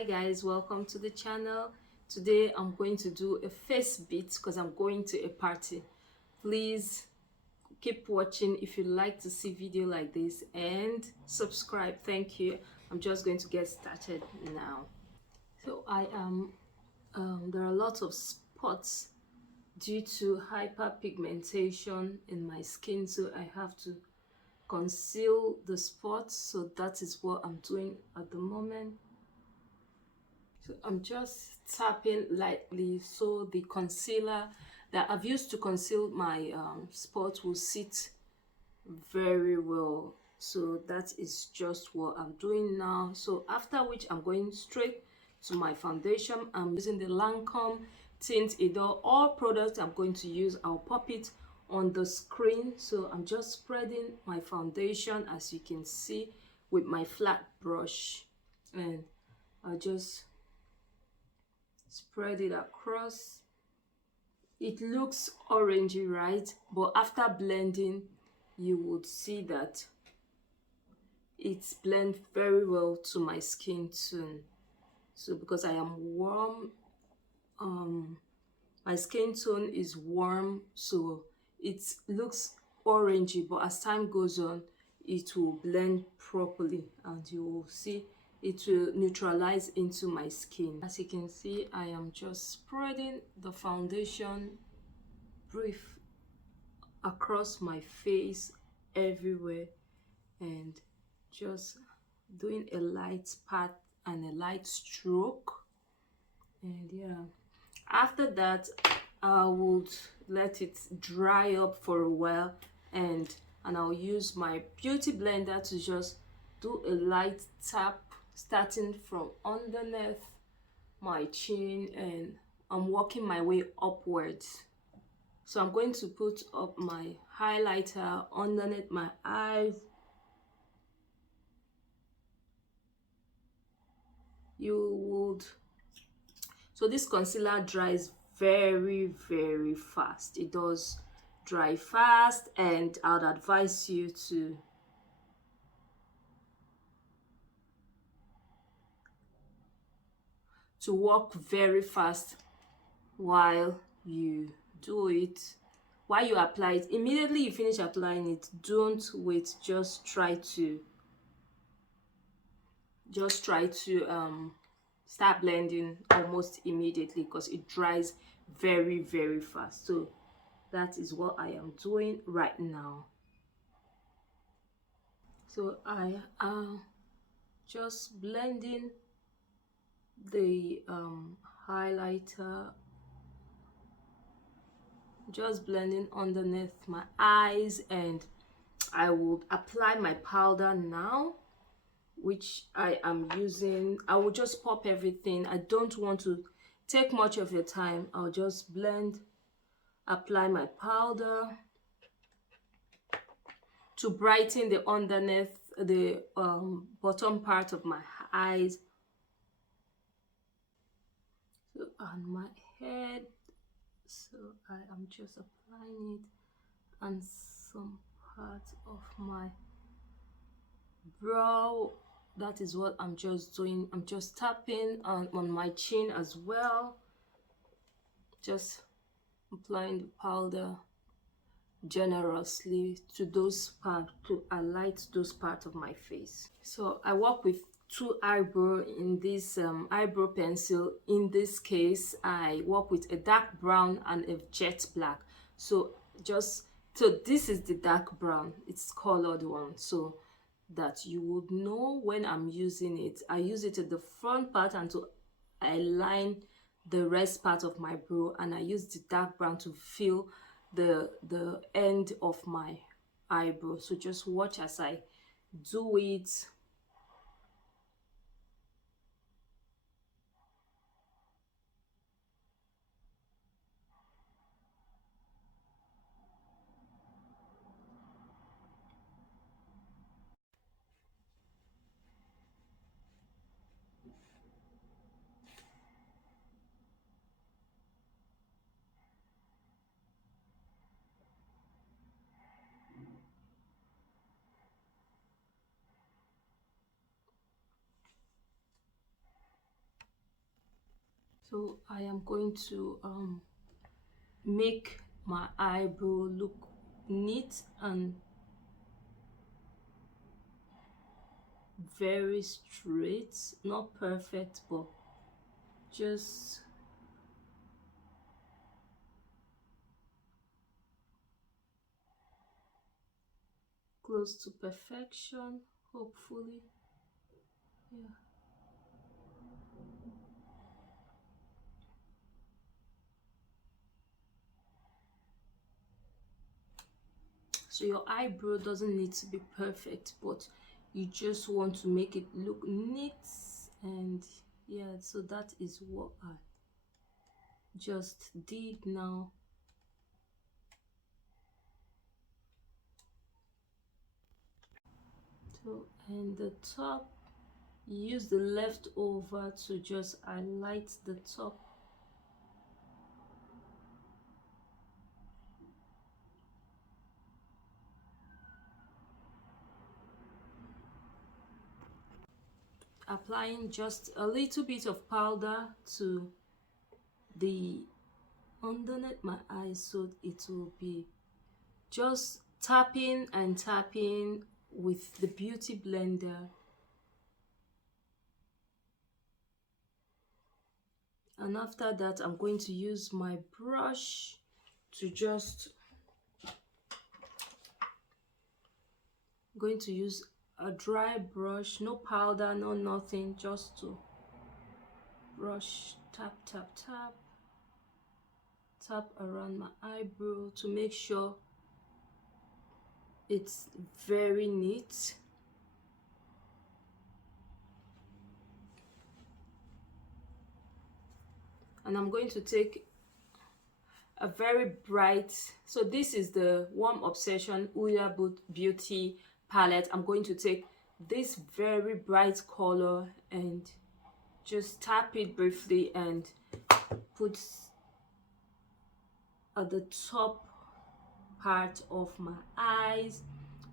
Hi guys, welcome to the channel. Today I'm going to do a face beat because I'm going to a party. Please keep watching if you like to see video like this and subscribe. Thank you. I'm just going to get started now. So I am there are a lot of spots due to hyperpigmentation in my skin, so I have to conceal the spots. So that is what I'm doing at the moment. So I'm just tapping lightly so the concealer that I've used to conceal my spot will sit very well. So that is just what I'm doing now. So after which I'm going straight to my foundation. I'm using the Lancome Tint Idol. All products I'm going to use, I'll pop it on the screen. So I'm just spreading my foundation, as you can see, with my flat brush, and I'll just spread it across. It looks orangey, right? But after blending, you would see that it's blend very well to my skin tone. So because I am warm, my skin tone is warm, so it looks orangey, but as time goes on, it will blend properly and you will see it will neutralize into my skin. As you can see, I am just spreading the foundation brief across my face everywhere and just doing a light pat and a light stroke. And yeah, after that I would let it dry up for a while, and I'll use my beauty blender to just do a light tap starting from underneath my chin, and I'm working my way upwards. So I'm going to put up my highlighter underneath my eyes. So this concealer dries very fast. It does dry fast, and I'd advise you to work very fast while you do it. While you apply it, immediately you finish applying it, don't wait. Just try to start blending almost immediately because it dries very fast. So that is what I am doing right now. So I am just blending the highlighter, just blending underneath my eyes, and I will apply my powder now, which I am using. I will just pop everything. I don't want to take much of your time. I'll just blend, apply my powder to brighten the underneath, the bottom part of my eyes. So on my head, so I am just applying it on some parts of my brow. That is what I'm just doing. I'm just tapping on my chin as well, just applying the powder generously to those parts, to highlight those parts of my face. So I work with two eyebrow in this eyebrow pencil. In this case, I work with a dark brown and a jet black. So this is the dark brown, it's colored one, so that you would know when I'm using it. I use it at the front part and to align the rest part of my brow, and I use the dark brown to fill the end of my eyebrow. So just watch as I do it. So I am going to make my eyebrow look neat and very straight, not perfect, but just close to perfection, hopefully. Yeah. So your eyebrow doesn't need to be perfect, but you just want to make it look neat. And yeah, so that is what I just did now. So, and the top, use the leftover to just highlight the top. Applying just a little bit of powder to the underneath my eyes, so it will be just tapping and tapping with the beauty blender. And after that, I'm going to use my brush to just going to use a dry brush, no powder, no nothing, just to brush, tap tap tap, tap around my eyebrow to make sure it's very neat. And I'm going to take a very bright, so this is the Warm Obsession HudaBeauty palette. I'm going to take this very bright color and just tap it briefly and put at the top part of my eyes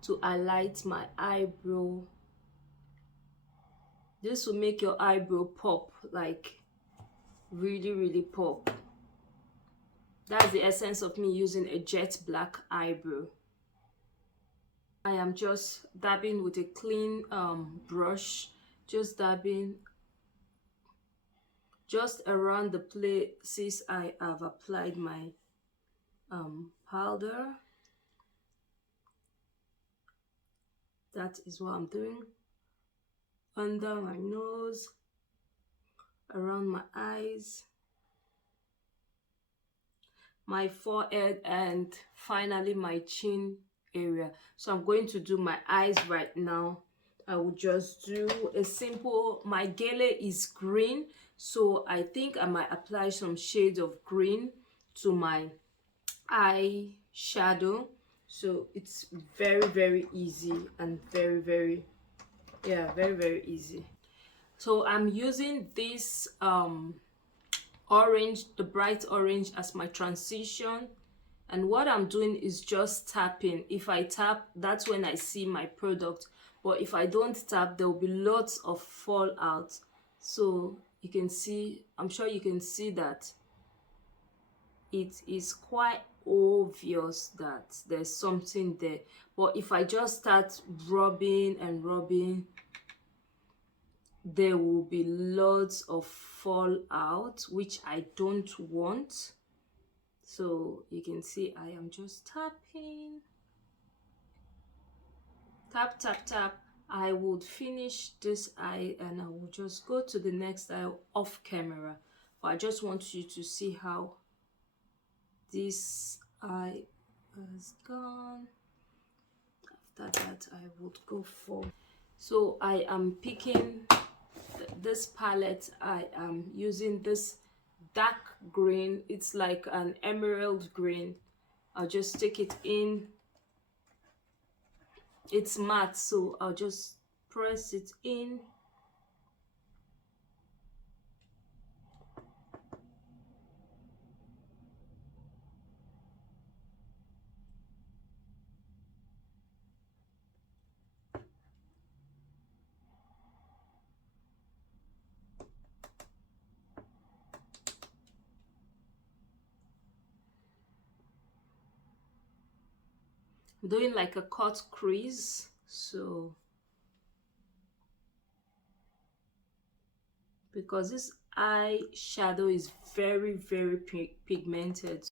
to highlight my eyebrow. This will make your eyebrow pop, like really pop. That's the essence of me using a jet black eyebrow. I am just dabbing with a clean brush, just dabbing just around the places I have applied my powder. That is what I'm doing. Under my nose, around my eyes, my forehead, and finally my chin area. So I'm going to do my eyes right now. I will just do a simple, my Gele is green, so I think I might apply some shades of green to my eyeshadow. So it's very easy and very easy. So I'm using this orange, the bright orange, as my transition, and what I'm doing is just tapping. If I tap, that's when I see my product, but if I don't tap, there will be lots of fallout. So you can see, I'm sure you can see that it is quite obvious that there's something there. But if I just start rubbing and rubbing, there will be lots of fallout, which I don't want. So you can see I am just tapping, tap tap tap. I would finish this eye and I will just go to the next eye off camera, but I just want you to see how this eye has gone. After that, I would go for, so I am picking this palette. I am using this dark green, it's like an emerald green. I'll just stick it in. It's matte, so I'll just press it in. I'm doing like a cut crease, so because this eyeshadow is very pigmented.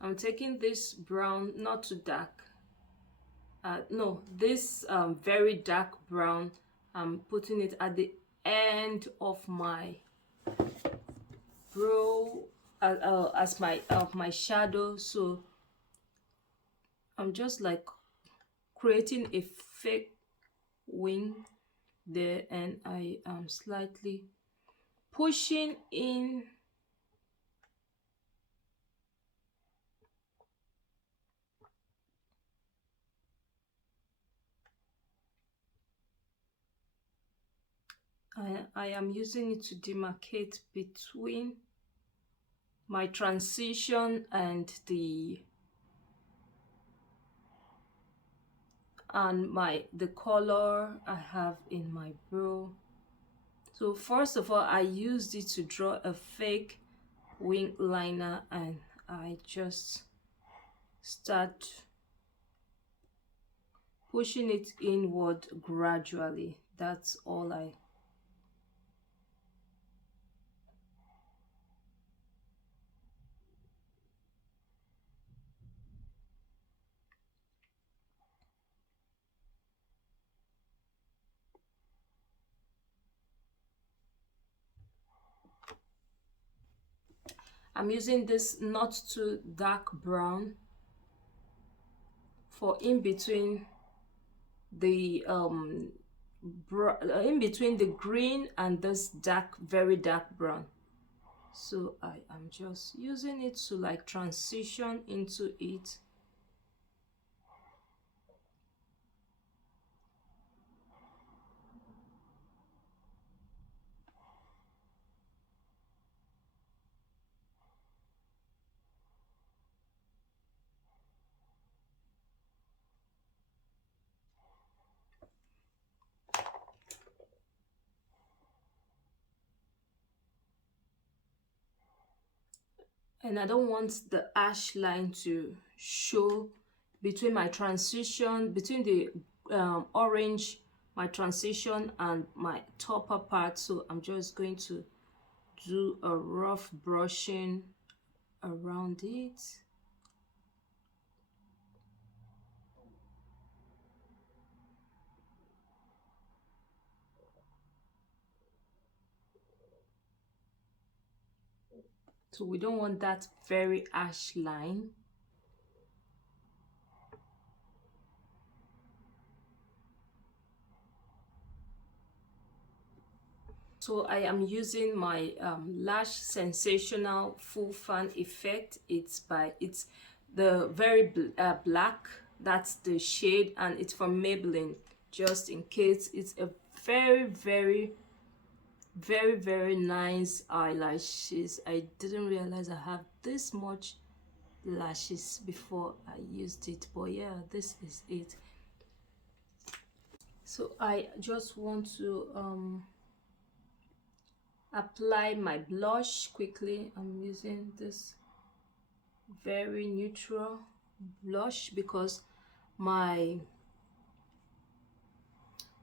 I'm taking this brown, not too dark, no, this very dark brown. I'm putting it at the end of my brow as my shadow. So I'm just like creating a fake wing there, and I am slightly pushing in I am using it to demarcate between my transition and the color I have in my brow. So first of all, I used it to draw a fake wing liner, and I just start pushing it inward gradually. That's all I'm using this not too dark brown for in between the in between the green and this dark, very dark brown. So I am just using it to like transition into it. And I don't want the ash line to show between my transition, between the orange, my transition and my topper part. So I'm just going to do a rough brushing around it. So we don't want that very ash line. So I am using my lash sensational full fan effect. It's the very black, that's the shade, and it's from Maybelline, just in case. It's a very nice eyelashes. I didn't realize I have this much lashes before I used it, but yeah, this is it. So I just want to apply my blush quickly. I'm using this very neutral blush because my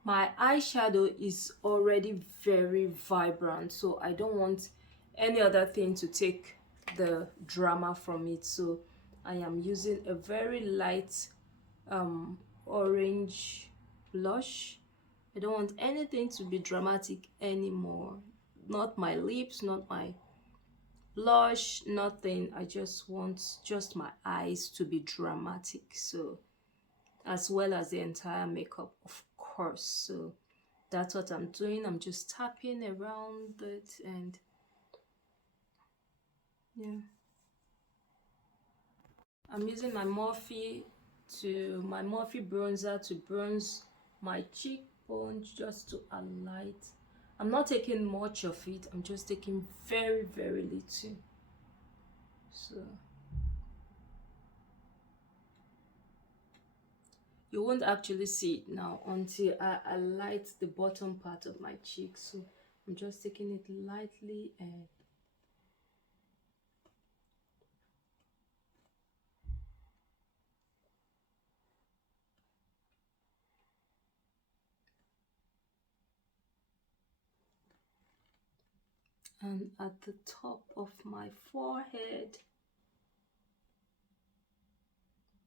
eyeshadow is already very vibrant, so I don't want any other thing to take the drama from it. So I am using a very light orange blush. I don't want anything to be dramatic anymore, not my lips, not my blush, nothing. I just want just my eyes to be dramatic, so as well as the entire makeup, of course. So that's what I'm doing. I'm just tapping around it, and yeah, I'm using my Morphe bronzer to bronze my cheekbones, just to highlight. I'm not taking much of it, I'm just taking very little. So you won't actually see it now until I light the bottom part of my cheek. So I'm just taking it lightly and and at the top of my forehead,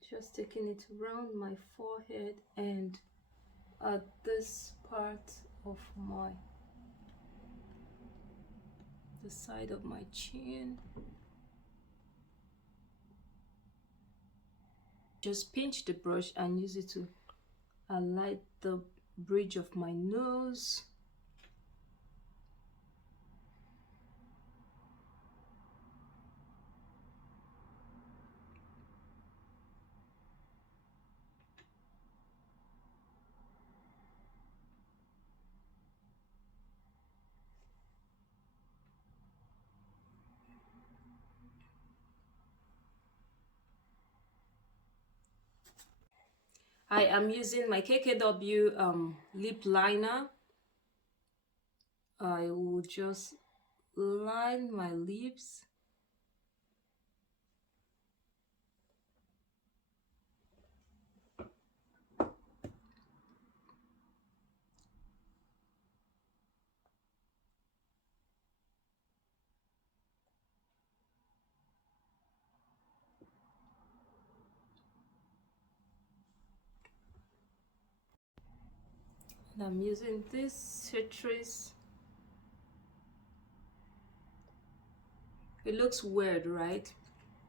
just taking it around my forehead and at this part of the side of my chin. Just pinch the brush and use it to highlight the bridge of my nose. I am using my KKW lip liner. I will just line my lips. And I'm using this citrus. It looks weird, right?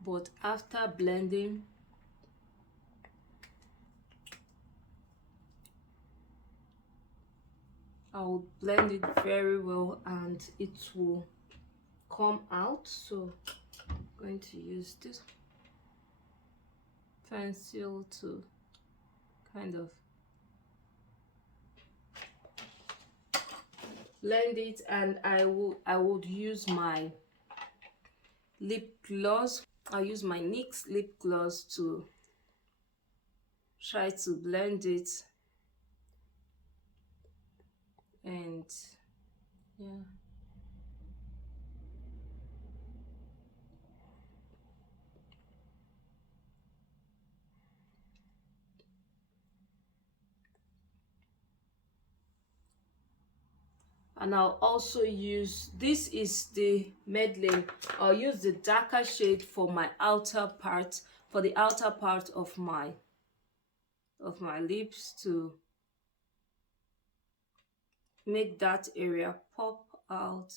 But after blending, I'll blend it very well and it will come out. So I'm going to use this pencil to kind of blend it, and I would use my lip gloss. I'll use my NYX lip gloss to try to blend it, and yeah. And I'll also use, this is the Maybelline, I'll use the darker shade for my outer part, for the outer part of my lips, to make that area pop out.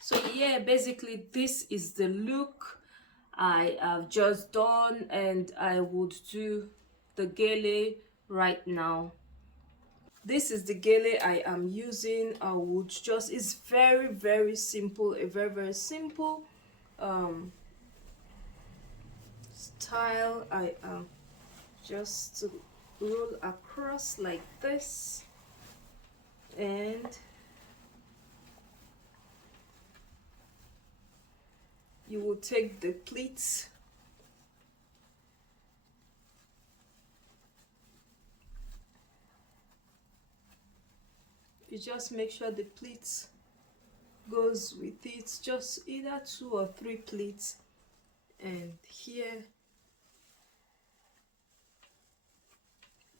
So yeah, basically this is the look I have just done, and I would do the Gele right now. This is the Gele I am using. I would just, it's very simple, a very simple style. I am just to roll across like this, and you will take the pleats you just make sure the pleats goes with it, just either 2 or 3 pleats, and here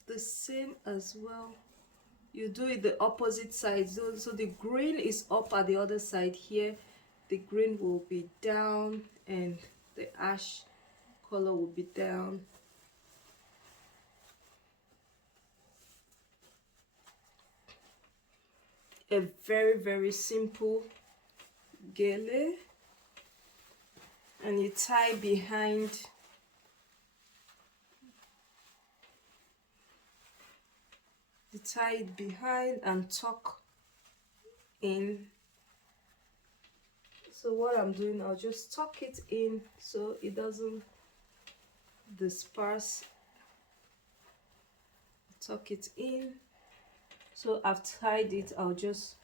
the same as well. You do it the opposite side, so the green is up at the other side. Here the green will be down and the ash color will be down. A very simple Gele, and you tie behind. You tie it behind and tuck in. So what I'm doing, I'll just tuck it in so it doesn't disperse. Tuck it in. So I've tied it, I'll just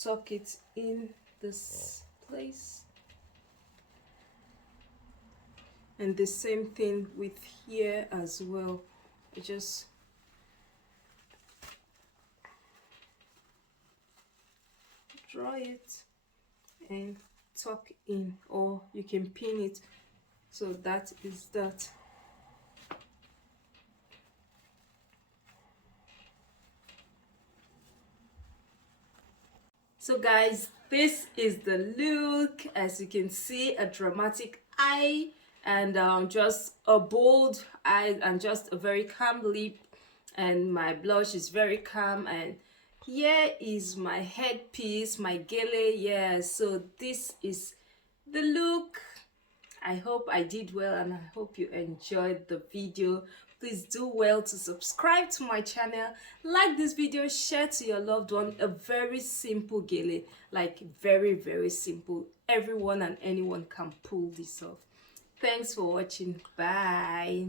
tuck it in this place. And the same thing with here as well. I just draw it and tuck in, or you can pin it. So that is that. So guys, this is the look. As you can see, a dramatic eye and just a bold eye and just a very calm lip, and my blush is very calm, and here is my headpiece, my Gele. Yeah, so this is the look. I hope I did well and I hope you enjoyed the video. Please do well to subscribe to my channel, like this video, share to your loved one. A very simple Gele, like very simple. Everyone and anyone can pull this off. Thanks for watching. Bye.